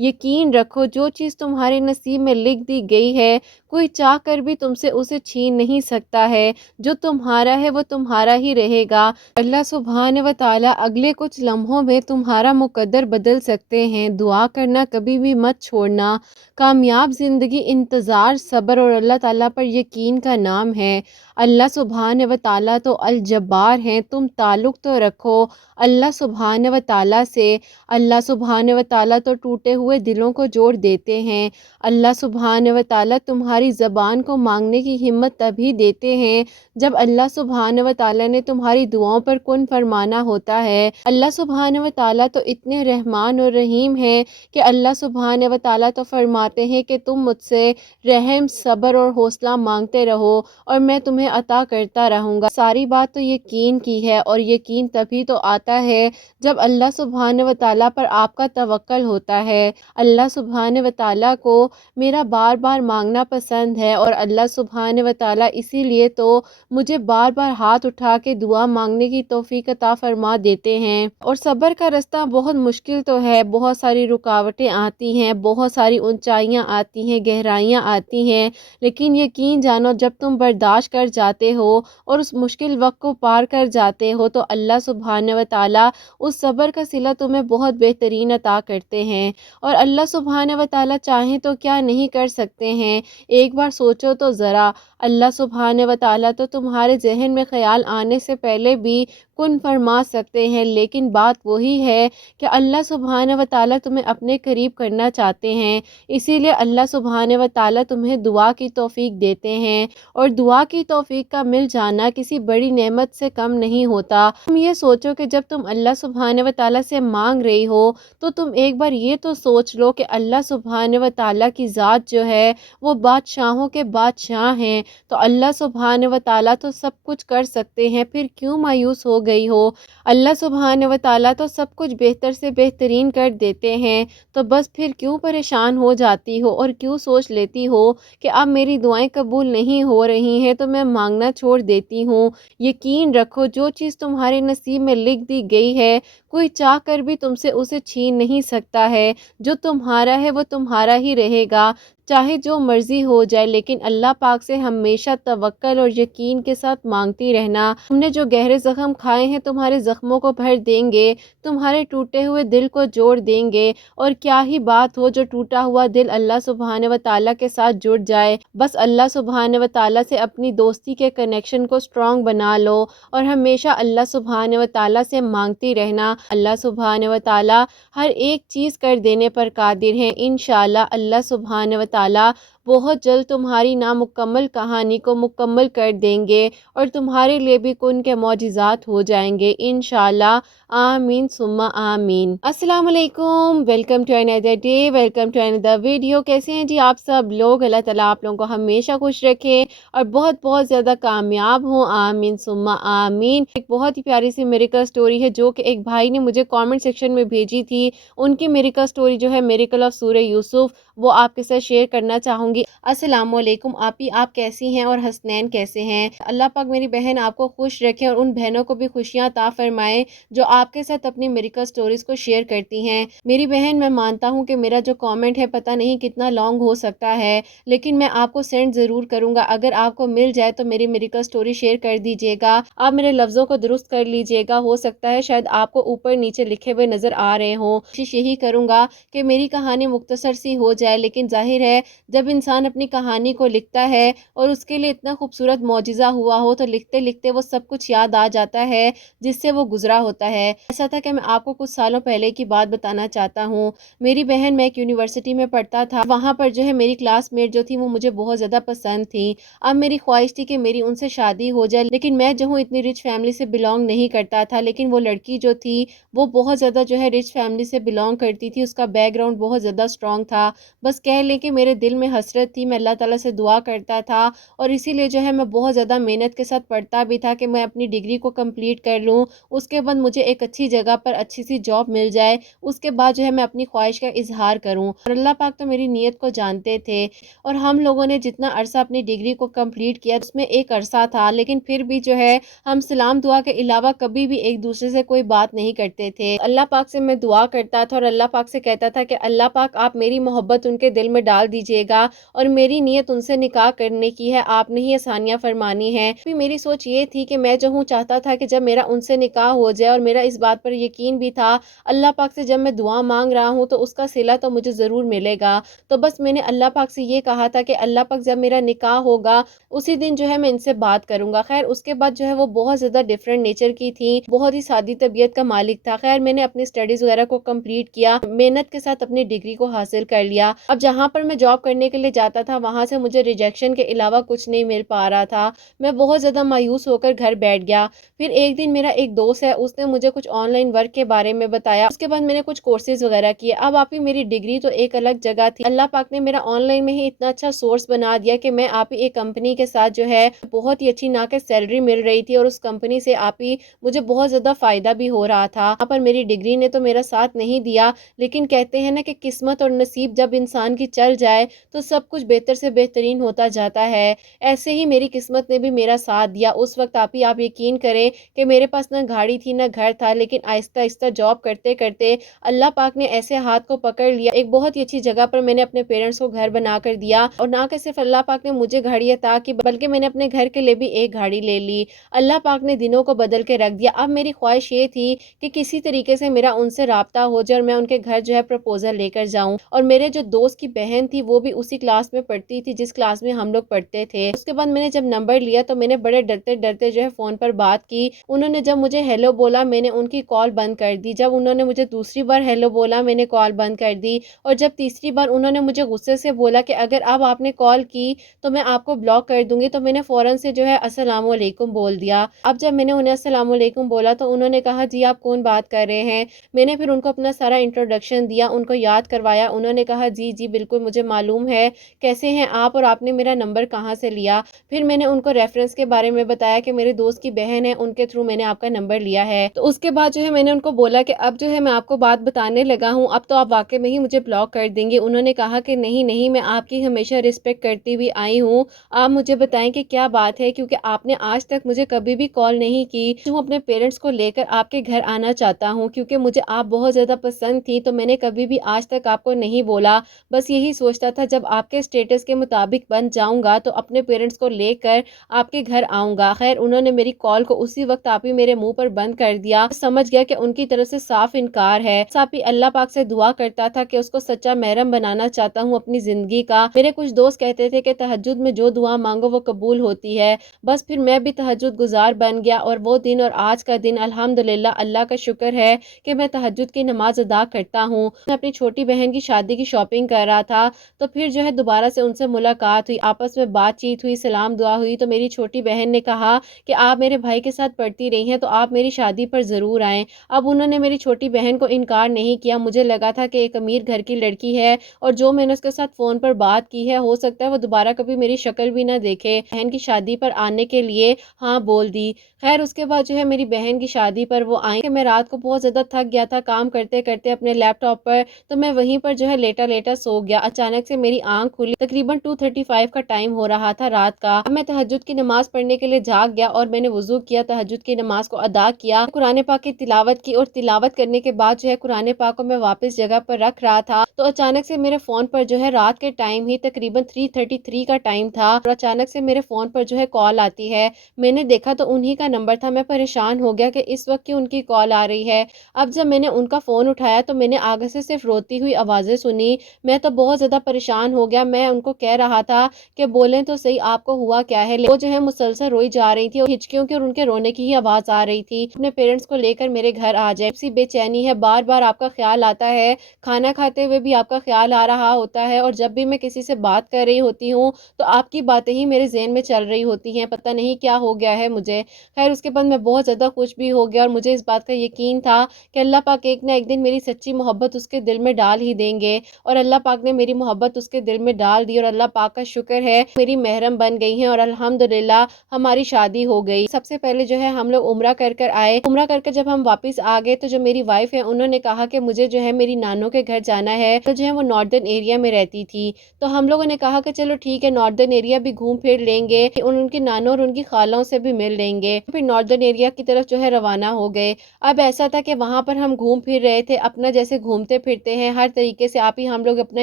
یقین رکھو جو چیز تمہارے نصیب میں لکھ دی گئی ہے کوئی چاہ کر بھی تم سے اسے چھین نہیں سکتا ہے۔ جو تمہارا ہے وہ تمہارا ہی رہے گا۔ اللہ سبحانہ و تعالیٰ اگلے کچھ لمحوں میں تمہارا مقدر بدل سکتے ہیں۔ دعا کرنا کبھی بھی مت چھوڑنا۔ کامیاب زندگی انتظار، صبر اور اللہ تعالیٰ پر یقین کا نام ہے۔ اللہ سبحانہ و تعالیٰ تو الجبار ہیں، تم تعلق تو رکھو اللہ سبحانہ و تعالیٰ سے۔ اللہ سبحانہ و تعالیٰ تو ٹوٹے ہوئے دلوں کو جوڑ دیتے ہیں۔ اللہ سبحانہ و تعالیٰ تمہاری زبان کو مانگنے کی ہمت تبھی دیتے ہیں جب اللہ سبحانہ و تعالیٰ نے تمہاری دعاؤں پر کن فرمانا ہوتا ہے۔ اللہ سبحانہ و تعالیٰ تو اتنے رحمان اور رحیم ہیں کہ اللہ سبحانہ و تعالیٰ تو فرماتے ہیں کہ تم مجھ سے رحم، صبر اور حوصلہ مانگتے رہو اور میں تمہیں عطا کرتا رہوں گا۔ ساری بات تو یقین کی ہے، اور یقین تبھی تو آتا ہے جب اللہ سبحانہ و تعالیٰ پر آپ کا توکل ہوتا ہے۔ اللہ سبحانہ و تعالیٰ کو میرا بار بار مانگنا پسند ہے، اور اللہ سبحانہ و تعالیٰ اسی لیے تو مجھے بار بار ہاتھ اٹھا کے دعا مانگنے کی توفیق عطا فرما دیتے ہیں۔ اور صبر کا رستہ بہت مشکل تو ہے، بہت ساری رکاوٹیں آتی ہیں، بہت ساری اونچائیاں آتی ہیں، گہرائیاں آتی ہیں، لیکن یقین جانو جب تم برداشت کر جاتے ہو اور اس مشکل وقت کو پار کر جاتے ہو تو اللہ سبحانہ و تعالیٰ اس صبر کا صلہ تمہیں بہت بہترین عطا کرتے ہیں۔ اور اللہ سبحانہ و تعالیٰ چاہیں تو کیا نہیں کر سکتے ہیں، ایک بار سوچو تو ذرا۔ اللہ سبحانہ و تعالیٰ تو تمہارے ذہن میں خیال آنے سے پہلے بھی کن فرما سکتے ہیں، لیکن بات وہی ہے کہ اللہ سبحانہ و تعالیٰ تمہیں اپنے قریب کرنا چاہتے ہیں، اسی لیے اللہ سبحانہ و تعالیٰ تمہیں دعا کی توفیق دیتے ہیں، اور دعا کی توفیق کا مل جانا کسی بڑی نعمت سے کم نہیں ہوتا۔ تم یہ سوچو کہ جب تم اللہ سبحانہ و تعالیٰ سے مانگ رہی ہو تو تم ایک بار یہ تو سوچ لو کہ اللہ سبحانہ و تعالیٰ کی ذات جو ہے وہ بادشاہوں کے بادشاہ ہیں، تو اللہ سبحانہ و تعالیٰ تو سب کچھ کر سکتے ہیں، پھر کیوں مایوس ہو گئی ہو؟ اللہ سبحانہ و تعالیٰ تو سب کچھ بہتر سے بہترین کر دیتے ہیں، تو بس پھر کیوں پریشان ہو جاتی ہو اور کیوں سوچ لیتی ہو کہ اب میری دعائیں قبول نہیں ہو رہی ہیں تو میں مانگنا چھوڑ دیتی ہوں۔ یقین رکھو جو چیز تمہارے نصیب میں لکھ دی گئی ہے کوئی چاہ کر بھی تم سے اسے چھین نہیں سکتا ہے۔ جو تمہارا ہے وہ تمہارا ہی رہے گا، چاہے جو مرضی ہو جائے، لیکن اللہ پاک سے ہمیشہ توکل اور یقین کے ساتھ مانگتی رہنا۔ تم نے جو گہرے زخم کھائے ہیں تمہارے زخموں کو بھر دیں گے، تمہارے ٹوٹے ہوئے دل کو جوڑ دیں گے، اور کیا ہی بات ہو جو ٹوٹا ہوا دل اللہ سبحانہ و تعالیٰ کے ساتھ جڑ جائے۔ بس اللہ سبحانہ و تعالیٰ سے اپنی دوستی کے کنیکشن کو سٹرونگ بنا لو اور ہمیشہ اللہ سبحانہ و تعالیٰ سے مانگتی رہنا۔ اللہ سبحانہ و تعالیٰ ہر ایک چیز کر دینے پر قادر ہیں۔ انشاءاللہ اللہ سبحانہ و تعالیٰ بہت جلد تمہاری نامکمل کہانی کو مکمل کر دیں گے اور تمہارے لیے بھی کن کے معجزات ہو جائیں گے انشاءاللہ۔ آمین ثم آمین۔ السلام علیکم، welcome to another day, welcome to another video. کیسے ہیں جی آپ سب لوگ؟ اللہ تعالیٰ آپ لوگوں کو ہمیشہ خوش رکھے اور بہت بہت زیادہ کامیاب ہوں، آمین ثم آمین۔ ایک بہت ہی پیاری سی میریکل سٹوری ہے جو کہ ایک بھائی نے مجھے کامنٹ سیکشن میں بھیجی تھی۔ ان کی میریکل سٹوری جو ہے میریکل آف سورہ یوسف، وہ آپ کے ساتھ شیئر کرنا چاہوں گی۔ السلام علیکم آپی، آپ کیسی ہیں اور حسنین کیسے ہیں؟ اللہ پاک میری بہن آپ کو خوش رکھے اور ان بہنوں کو بھی خوشیاں عطا فرمائے جو آپ کے ساتھ اپنی میریکل سٹوریز کو شیئر کرتی ہیں۔ میری بہن، میں مانتا ہوں کہ میرا جو کامنٹ ہے پتہ نہیں کتنا لانگ ہو سکتا ہے، لیکن میں آپ کو سینڈ ضرور کروں گا۔ اگر آپ کو مل جائے تو میری میریکل سٹوری شیئر کر دیجیے گا۔ آپ میرے لفظوں کو درست کر لیجیے گا، ہو سکتا ہے شاید آپ کو اوپر نیچے لکھے ہوئے نظر آ رہے ہوں۔ کوشش یہی کروں گا کہ میری کہانی مختصر سی ہو جائے، لیکن ظاہر ہے جب انسان اپنی کہانی کو لکھتا ہے اور اس کے لیے اتنا خوبصورت معجزہ ہوا ہو تو لکھتے لکھتے وہ سب کچھ یاد آ جاتا ہے جس سے وہ گزرا ہوتا ہے۔ ایسا تھا کہ میں آپ کو کچھ سالوں پہلے کی بات بتانا چاہتا ہوں۔ میری بہن، میں ایک یونیورسٹی میں پڑھتا تھا، وہاں پر جو ہے میری کلاس میٹ جو تھی وہ مجھے بہت زیادہ پسند تھی۔ اب میری خواہش تھی کہ میری ان سے شادی ہو جائے، لیکن میں جو ہوں اتنی رچ فیملی سے بلانگ نہیں کرتا تھا، لیکن وہ لڑکی جو تھی وہ بہت زیادہ جو ہے رچ فیملی سے بلانگ کرتی تھی، اس کا بیک گراؤنڈ بہت زیادہ اسٹرانگ تھا۔ بس کہہ لیں کہ میرے دل میں حسرت थी, मैं अल्लाह ताला से दुआ करता था और इसीलिए जो है मैं बहुत ज़्यादा मेहनत के साथ पढ़ता भी था कि मैं अपनी डिग्री को कंप्लीट कर लूँ, उसके बाद मुझे एक अच्छी जगह पर अच्छी सी जॉब मिल जाए, उसके बाद जो है मैं अपनी ख्वाहिश का इजहार करूँ। और अल्लाह पाक तो मेरी नीयत को जानते थे और हम लोगों ने जितना अरसा अपनी डिग्री को कंप्लीट किया उसमें एक अरसा था, लेकिन फिर भी जो है हम सलाम दुआ के अलावा कभी भी एक दूसरे से कोई बात नहीं करते थे। अल्लाह पाक से मैं दुआ करता था और अल्लाह पाक से कहता था कि अल्लाह पाक आप मेरी मोहब्बत उनके दिल में डाल दीजिएगा और मेरी नीयत उनसे निकाह करने की है, आपने ही आसानियाँ फरमानी है। फिर मेरी सोच ये थी कि मैं जो हूँ चाहता था कि जब मेरा उनसे निकाह हो जाए, और मेरा इस बात पर यकीन भी था अल्लाह पाक से जब मैं दुआ मांग रहा हूँ तो उसका सिला तो मुझे ज़रूर मिलेगा। तो बस मैंने अल्लाह पाक से ये कहा था कि अल्लाह पाक जब मेरा निकाह होगा उसी दिन जो है मैं इनसे बात करूंगा। खैर उसके बाद जो है वो बहुत ज़्यादा डिफरेंट नेचर की थी, बहुत ही सादी तबीयत का मालिक था। खैर मैंने अपनी स्टडीज़ वगैरह को कंप्लीट किया, मेहनत के साथ अपनी डिग्री को हासिल कर लिया। अब जहाँ पर मैं जॉब करने के लिए जाता था वहाँ से मुझे रिजेक्शन के अलावा कुछ नहीं मिल पा रहा था। मैं बहुत ज़्यादा मायूस होकर घर बैठ गया। फिर एक दिन मेरा एक दोस्त है, उसने मुझे कुछ ऑनलाइन वर्क के बारे में बताया। उसके बाद मैंने कुछ कोर्सेज वगैरह किए। अब आप ही मेरी डिग्री तो एक अलग जगह थी, अल्लाह पाक ने मेरा ऑनलाइन में ही इतना अच्छा सोर्स बना दिया कि मैं आप ही एक कंपनी के साथ जो है बहुत ही अच्छी ना के सैलरी मिल रही थी और उस कंपनी से आप ही मुझे बहुत ज़्यादा फ़ायदा भी हो रहा था। यहाँ पर मेरी डिग्री ने तो मेरा साथ नहीं दिया, लेकिन कहते हैं ना कि किस्मत और नसीब जब इंसान की चल जाए तो सब कुछ बेहतर से बेहतरीन होता जाता है। ऐसे ही मेरी किस्मत ने भी मेरा साथ दिया। उस वक्त आप यकीन करें कि मेरे पास ना गाड़ी थी ना घर था, लेकिन आहिस्ता आहिस्ता जॉब करते करते अल्लाह पाक ने ऐसे हाथ को पकड़ लिया, एक बहुत ही अच्छी जगह पर मैंने अपने पेरेंट्स को घर बना कर दिया। और ना कि सिर्फ अल्लाह पाक ने मुझे गाड़ी अता की, बल्कि मैंने अपने घर के लिए भी एक गाड़ी ले ली। अल्लाह पाक ने दिनों को बदल के रख दिया। अब मेरी ख्वाहिश ये थी कि किसी तरीके से मेरा उनसे राब्ता हो जाए और मैं उनके घर जो है प्रपोजल लेकर जाऊं। और मेरे जो दोस्त की बहन थी वो भी उसी क्लास में पढ़ती थी जिस क्लास में हम लोग पढ़ते थे। उसके बाद मैंने जब नंबर लिया तो मैंने बड़े डरते डरते जो है फोन पर बात की। उन्होंने जब मुझे हेलो बोला मैंने उनकी कॉल बंद कर दी। जब उन्होंने मुझे दूसरी बार हेलो बोला मैंने कॉल बंद कर दी। और जब तीसरी बार उन्होंने मुझे गुस्से से बोला कि अगर अब आपने कॉल की तो मैं आपको ब्लॉक कर दूंगी, तो मैंने फौरन से जो है अस्सलाम वालेकुम बोल दिया। अब जब मैंने उन्हें अस्सलाम वालेकुम बोला तो उन्होंने कहा जी आप कौन बात कर रहे हैं। मैंने फिर उनको अपना सारा इंट्रोडक्शन दिया, उनको याद करवाया। उन्होंने कहा जी जी बिल्कुल मुझे मालूम है, कैसे हैं आप और आपने मेरा नंबर कहाँ से लिया। फिर मैंने उनको रेफरेंस के बारे में बताया कि मेरे दोस्त की बहन है, उनके थ्रू मैंने आपका नंबर लिया है। तो उसके बाद जो है मैंने उनको बोला कि अब जो है मैं आपको बात बताने लगा हूँ, अब तो आप वाकई में ही मुझे ब्लॉक कर देंगे। उन्होंने कहा कि नहीं नहीं, मैं आपकी हमेशा रिस्पेक्ट करती हुई आई हूँ, आप मुझे बताएं कि क्या बात है, क्योंकि आपने आज तक मुझे कभी भी कॉल नहीं की। मैं अपने पेरेंट्स को लेकर आपके घर आना चाहता हूँ क्योंकि मुझे आप बहुत ज़्यादा पसंद थी, तो मैंने कभी भी आज तक आपको नहीं बोला। बस यही सोचता था जब आपके स्टेटस के मुताबिक बन जाऊँगा तो अपने पेरेंट्स को लेकर आपके घर आऊँगा। खैर उन्होंने मेरी कॉल को उसी वक्त आप ही मेरे मुंह पर बंद कर दिया। समझ गया कि उनकी तरफ से साफ इनकार है। आप ही अल्लाह पाक से दुआ करता था कि उसको सच्चा महरम बनाना चाहता हूँ अपनी जिंदगी का। मेरे कुछ दोस्त कहते थे कि तहज्जुद में जो दुआ मांगो वो कबूल होती है। बस फिर मैं भी तहज्जुद गुजार बन गया और वो दिन और आज का दिन अल्हम्दुलिल्लाह अल्लाह का शुक्र है कि मैं तहज्जुद की नमाज अदा करता हूँ। मैं अपनी छोटी बहन की शादी की शॉपिंग कर रहा था तो फिर जो है दोबारा से उनसे मुलाकात हुई, आपस में बातचीत हुई, सलाम दुआ हुई। तो मेरी छोटी बहन ने कहा कि आप मेरे भाई के साथ पढ़ती रही हैं तो आप मेरी शादी पर ज़रूर आएँ। अब उन्होंने मेरी छोटी बहन को इनकार नहीं किया। मुझे लगा था कि एक अमीर घर की लड़की है और जो मैंने उसके साथ फ़ोन पर बात की है हो सकता है वो दोबारा कभी मेरी शक्ल भी ना देखे। बहन की शादी पर आने के लिए हाँ बोल दी। खैर उसके बाद जो है मेरी बहन की शादी पर वो आई कि मैं रात को बहुत ज़्यादा थक गया था काम करते करते अपने लैपटॉप पर, तो मैं वहीं पर जो है लेटा लेटा सो गया। अचानक से मेरी आंख खुली, तकरीबन 2:35 का टाइम हो रहा था रात का। अब मैं तहज्जुद की नमाज पढ़ने के लिए जाग गया और मैंने वुजू किया, तहज्जुद की नमाज को अदा किया, कुरान पाक की तिलावत की और तिलावत करने के बाद जो है कुरान पाक को मैं वापस जगह पर रख रहा था तो अचानक से मेरे फ़ोन पर जो है रात के टाइम ही तकरीबन 3:33 का टाइम था और अचानक से मेरे फ़ोन पर जो है कॉल आती है। मैंने देखा तो उन्हीं का नंबर था। मैं परेशान हो गया कि इस वक्त क्यों उनकी कॉल आ रही है। अब जब मैंने उनका फ़ोन उठाया तो मैंने आगे से सिर्फ रोती हुई आवाज़ें सुनी। मैं तो बहुत ज़्यादा परेशान हो गया। मैं उनको कह रहा था कि बोलें तो सही आपको हुआ क्या है। वो जो है मुसलसल रोई जा रही थी और हिचकियों की और उनके रोने की ही आवाज़ आ रही थी। अपने पेरेंट्स को लेकर मेरे घर आ जाए, सी बेचैनी है, बार बार आपका ख्याल आता है, खाना खाते हुए भी आपका ख्याल आ रहा होता है और जब भी मैं किसी से बात कर रही होती हूँ तो आपकी बातें ही मेरे ज़हन में चल रही होती हैं, पता नहीं क्या हो गया है मुझे। खैर उसके बाद मैं बहुत ज़्यादा खुश भी हो गया और मुझे इस बात का यकीन था कि अल्लाह पाक एक ना एक दिन मेरी सच्ची मोहब्बत उसके दिल में डाल ही देंगे और अल्लाह पाक ने मेरी मोहब्बत उसके दिल में डाल दी और अल्लाह पाक का शुक्र है मेरी महरम बन गई हैं और अल्हम्दुलिल्लाह हमारी शादी हो गई। सबसे पहले जो है हम लोग उम्रा कर कर आए। उम्रा करके जब हम वापस आ गए तो जो मेरी वाइफ है उन्होंने कहा कि मुझे जो है मेरी नानों के घर जाना है, तो जो है वो नॉर्दर्न एरिया में रहती थी। तो हम लोगों ने कहा कि चलो ठीक है, नॉर्दर्न एरिया भी घूम फिर लेंगे, उनकी नानों और उनकी खालाओं से भी मिल लेंगे। फिर नॉर्दर्न एरिया की तरफ जो है रवाना हो गए। अब ऐसा था कि वहां पर हम घूम फिर रहे थे, अपना जैसे घूमते फिरते हैं हर तरीके से आप ही हम लोग अपना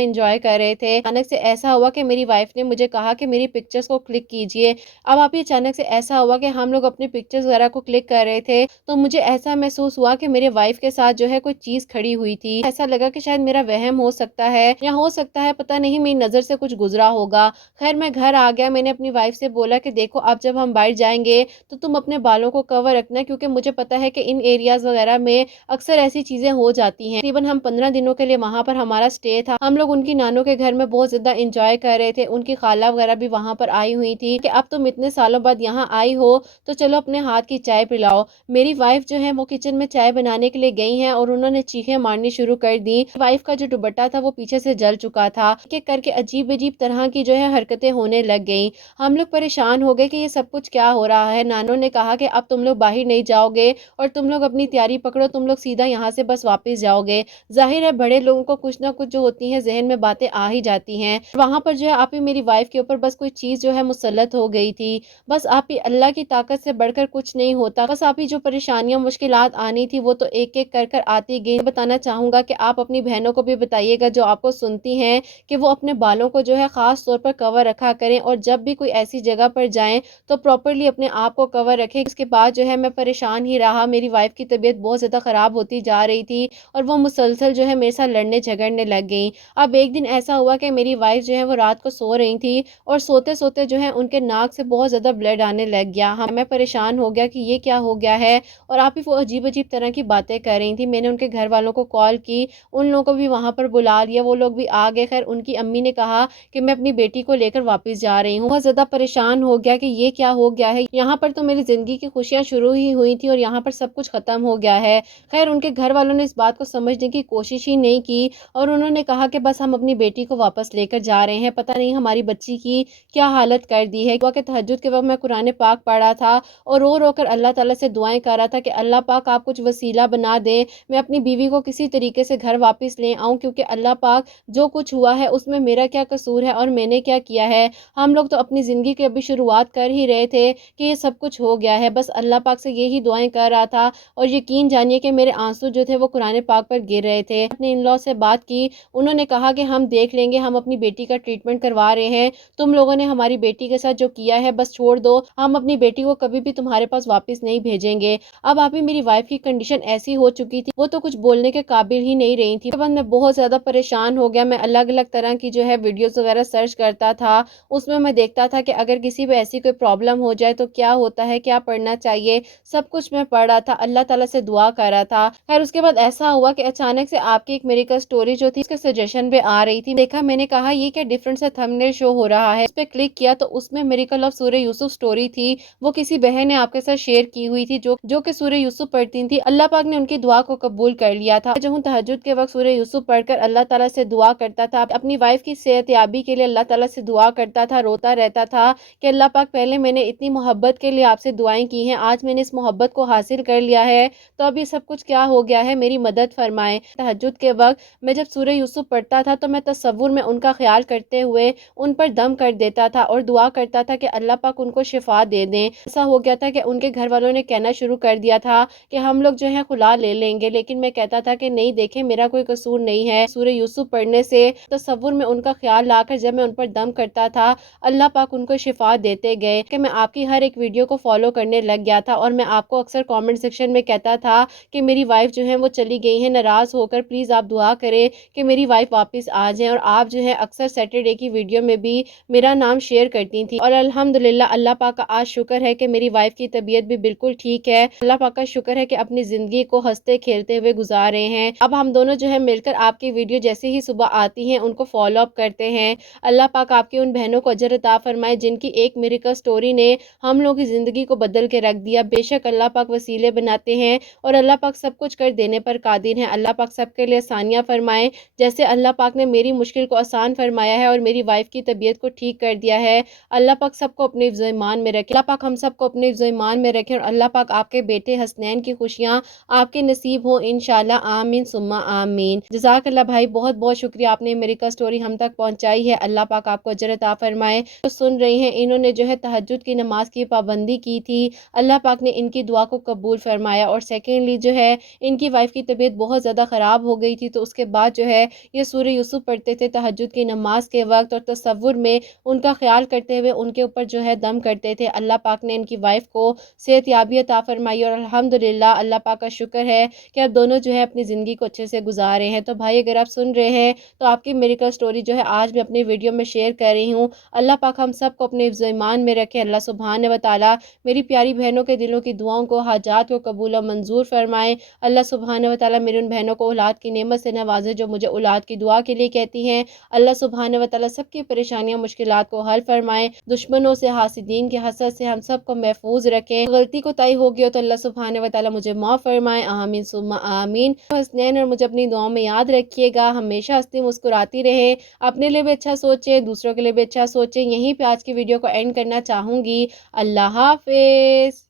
एंजॉय कर रहे थे। अचानक से ऐसा हुआ कि मेरी वाइफ ने मुझे कहा कि मेरी पिक्चर्स को क्लिक कीजिए। अब आप ही अचानक से ऐसा हुआ कि हम लोग अपनी पिक्चर्स वगैरह को क्लिक कर रहे थे, तो मुझे ऐसा महसूस हुआ कि मेरे वाइफ के साथ जो है कोई चीज खड़ी हुई थी। ऐसा लगा कि शायद मेरा वहम हो सकता है या हो सकता है पता नहीं मेरी नजर से कुछ गुजरा होगा। खैर मैं घर आ गया, मैंने अपनी वाइफ से बोला कि देखो अब जब हम बाहर जाएंगे तो तुम अपने बालों को कवर रखना, क्योंकि मुझे पता है कि इन एरियाज वगैरह में अक्सर ऐसी चीजें हो जाती हैं। तकरीबन हम 15 दिनों के लिए वहां पर हमारा स्टे था। हम लोग उनकी नानों के घर में बहुत ज्यादा इंजॉय कर रहे थे, उनकी खाला वगैरह भी वहां पर आई हुई थी कि अब तुम इतने सालों बाद यहाँ आई हो तो चलो अपने हाथ की चाय पिलाओ। मेरी वाइफ जो है वो किचन में चाय बनाने के लिए गई हैं और उन्होंने चीखें मारनी शुरू कर दी। वाइफ का जो दुपट्टा था वो पीछे से जल चुका था। एक करके अजीब अजीब तरह की जो है हरकतें होने लग गई। हम लोग परेशान हो गए कि ये सब कुछ क्या हो रहा है। नानों ने कहा कि अब तुम लोग बाहर नहीं जाओगे और तुम लोग अपनी तैयारी पकड़ो, तुम लोग सीधा यहाँ से बस वापस जाओगे। जाहिर है बड़े लोगों को कुछ ना कुछ जो होती है जहन में बातें आ ही जाती हैं। वहां पर जो है आप ही मेरी वाइफ के ऊपर बस कोई चीज जो है मुसल्लत हो गई थी। बस आप ही अल्लाह की ताकत से बढ़कर कुछ नहीं होता। बस आप ही जो परेशानियां मुश्किलात आनी थी वो तो एक एक कर कर आती गई। बताना चाहूंगा कि आप अपनी बहनों को भी बताइएगा जो आपको सुनती हैं कि वो अपने बालों को जो है खास तौर पर कवर रखा करें और जब भी कोई ऐसी जगह पर जाएं तो प्रॉपरली अपने आप को कवर रखें। इसके बाद जो है मैं परेशान ही रहा, मेरी वाइफ की तबीयत बहुत ज़्यादा ख़राब होती जा रही थी और वो मुसलसल जो है मेरे साथ लड़ने झगड़ने लग गई। अब एक दिन ऐसा हुआ कि मेरी वाइफ जो है वो रात को सो रही थी और सोते सोते जो है उनके नाक से बहुत ज़्यादा ब्लड आने लग गया। हाँ, मैं परेशान हो गया कि ये क्या हो गया है और आप ही वो अजीब अजीब तरह की बातें कर रही थी। मैंने उनके घर वालों को कॉल की, उन लोगों को भी वहाँ पर बुला लिया, वो लोग भी आ गए। खैर उनकी अम्मी ने कहा कि मैं अपनी बेटी को लेकर वापस जा रही हूँ। बहुत ज़्यादा परेशान हो गया कि ये क्या हो गया है, यहाँ पर तो मेरी ज़िंदगी की खुशियाँ शुरू ही हुई थी और यहाँ पर सब कुछ ख़त्म हो गया है। खैर उनके घर वालों ने इस बात को समझने की कोशिश ही नहीं की और उन्होंने कहा कि बस हम अपनी बेटी को वापस लेकर जा रहे हैं, पता नहीं हमारी बच्ची की क्या हालत कर दी है। कि तहज्जुद के वक्त मैं कुरान पाक पढ़ा था और रो रो कर अल्लाह ताला से दुआएं कर रहा था कि अल्लाह पाक आप कुछ वसीला बना दे, मैं अपनी बीवी को किसी तरीके से घर वापस ले आऊँ, क्योंकि अल्लाह पाक जो कुछ हुआ है उसमें मेरा क्या कसूर है और मैंने क्या किया है। हम लोग तो अपनी ज़िंदगी की अभी शुरुआत कर ही रहे थे कि ये सब कुछ हो गया है। बस अल्लाह पाक से यही दुआएं कर रहा था और यकीन जानिए कि मेरे आंसू जो थे वो कुरान पाक पर गिर रहे थे। अपने इन लॉ से बात की, उन्होंने कहा कि हम देख लेंगे, हम अपनी बेटी का ट्रीटमेंट करवा रहे हैं, तुम लोगों ने हमारी बेटी के साथ जो किया है बस छोड़ दो, हम अपनी बेटी को कभी भी तुम्हारे पास वापस नहीं भेजेंगे। अब आप ही मेरी वाइफ की कंडीशन ऐसी हो चुकी थी, वो तो कुछ बोलने के काबिल ही नहीं रही थी। मैं बहुत ज्यादा परेशान हो गया। मैं अलग अलग तरह की जो है वीडियोस वगैरह सर्च करता था, उसमें मैं देखता था कि अगर किसी भी ऐसी कोई प्रॉब्लम हो जाए तो क्या होता है, क्या पढ़ना चाहिए, सब कुछ मैं पढ़ रहा था, अल्लाह ताला से दुआ कर रहा था। खैर उसके बाद ऐसा हुआ कि अचानक से आपकी एक मेडिकल स्टोरी जो थी उसके सजेशन पे आ रही थी। देखा, मैंने कहा ये क्या डिफरेंट सा थंबनेल शो हो रहा है, उस पर क्लिक किया तो उसमें मेरिकल ऑफ सूरह यूसुफ स्टोरी थी। वो किसी बहन ने आपके साथ शेयर की हुई थी जो कि सूरह यूसुफ पढ़ती थी। अल्लाह पाक ने उनकी दुआ को कबूल कर लिया था। जो हूँ तहज्जुद के वक्त सूरह यूसुफ पढ़कर अल्लाह ताला से दुआ करता था, अपनी वाइफ की सेहतयाबी के लिए अल्लाह ताला से दुआ करता था, रोता रहता था कि अल्लाह पाक पहले मैंने इतनी मोहब्बत के लिए आपसे दुआएं की हैं, आज मैंने इस मोहब्बत को हासिल कर लिया है, तो अब ये सब कुछ क्या हो गया है, मेरी मदद फरमाएं। तहज्जुद के वक्त मैं जब सूरह यूसुफ पढ़ता था तो मैं तसव्वुर में उनका ख्याल करते हुए उन पर दम कर देता था और दुआ करता था कि अल्लाह पाक उनको शिफा दे दें। ऐसा हो गया था कि उनके घर वालों ने कहना शुरू कर दिया था कि हम लोग जो है खुला ले लेंगे, लेकिन मैं कहता था कि नहीं, देखें मेरा कोई कसूर नहीं है। सूरह यूसुफ पढ़ने से तसव्वुर में उनका ख्याल लाकर जब मैं उन पर दम करता था, अल्लाह पाक उनको शिफा देते गए कि मैं आपकी हर एक वीडियो को फॉलो करने लग गया था और मैं आपको अक्सर कमेंट सेक्शन में कहता था कि मेरी वाइफ जो है वो चली गई है नाराज होकर, प्लीज़ आप दुआ करें कि मेरी वाइफ वापस आ जाए। और आप जो है अक्सर सैटरडे की वीडियो में भी मेरा नाम शेयर करती थी और अल्हम्दुलिल्लाह अल्लाह पाक का आज शुक्र है कि मेरी वाइफ की तबीयत भी बिल्कुल ठीक है। अल्लाह पाक का शुक्र है कि अपनी ज़िंदगी को हंसते खेलते हुए गुजार रहे हैं। अब हम दोनों जो है मिलकर आपकी वीडियो जैसे ही सुबह आती हैं उनको फॉलो अप करते हैं। अल्लाह पाक आपकी उन बहनों को अजर अता फरमाए जिनकी एक मिरेकल स्टोरी ने हम लोगों की ज़िंदगी को बदल के रख दिया। बेशक अल्लाह पाक वसीले बनाते हैं और अल्लाह पाक सब कुछ कर देने पर कादिर हैं। अल्लाह पाक सबके लिए आसानियाँ फरमाए, जैसे अल्लाह पाक ने मेरी मुश्किल को आसान آسان فرمایا ہے اور میری وائف کی طبیعت کو ٹھیک کر دیا ہے۔ اللہ پاک سب کو اپنے حفظ و ایمان میں رکھے، اللہ پاک ہم سب کو اپنے حفظ و ایمان میں رکھے، اور اللہ پاک آپ کے بیٹے حسنین کی خوشیاں آپ کے نصیب ہوں انشاءاللہ، آمین ثم آمین۔ جزاک اللہ بھائی، بہت بہت شکریہ، آپ نے میریکل سٹوری ہم تک پہنچائی ہے، اللہ پاک آپ کو اجر عطا فرمائے۔ جو سن رہی ہیں انہوں نے جو ہے تہجد کی نماز کی پابندی کی تھی، اللہ پاک نے ان کی دعا کو قبول فرمایا، اور سیکنڈلی جو ہے ان کی وائف کی طبیعت بہت زیادہ خراب ہو گئی تھی، تو اس کے بعد جو ہے یہ سورہ یوسف پڑھتے تھے تہجد کی نماز کے وقت، اور تصور میں ان کا خیال کرتے ہوئے ان کے اوپر جو ہے دم کرتے تھے۔ اللہ پاک نے ان کی وائف کو صحت یابی عطا فرمائی، اور الحمدللہ اللہ پاک کا شکر ہے کہ اب دونوں جو ہے اپنی زندگی کو اچھے سے گزار رہے ہیں۔ تو بھائی اگر آپ سن رہے ہیں تو آپ کی میریکل سٹوری جو ہے آج میں اپنی ویڈیو میں شیئر کر رہی ہوں۔ اللہ پاک ہم سب کو اپنے حفظ و ایمان میں رکھے، اللہ سبحانہ و تعالی میری پیاری بہنوں کے دلوں کی دعاؤں کو، حاجات کو قبول و منظور فرمائے۔ اللہ سبحانہ و تعالی میری ان بہنوں کو اولاد کی نعمت سے نوازے جو مجھے اولاد کی دعا کے لیے کہتی ہیں۔ اللہ سبحانہ و تعالی سب کی پریشانیاں مشکلات کو حل فرمائے، دشمنوں سے، حاسدین کے حسد سے ہم سب کو محفوظ رکھیں۔ غلطی کوتاہی ہوگی ہو تو اللہ سبحانہ و تعالی مجھے معاف فرمائے، آمین ثم آمین۔ حسنین اور مجھے اپنی دعاؤں میں یاد رکھیے گا، ہمیشہ ہنستی مسکراتی رہے، اپنے لیے بھی اچھا سوچیں، دوسروں کے لیے بھی اچھا سوچیں۔ یہیں پہ آج کی ویڈیو کو اینڈ کرنا چاہوں گی۔ اللہ حافظ۔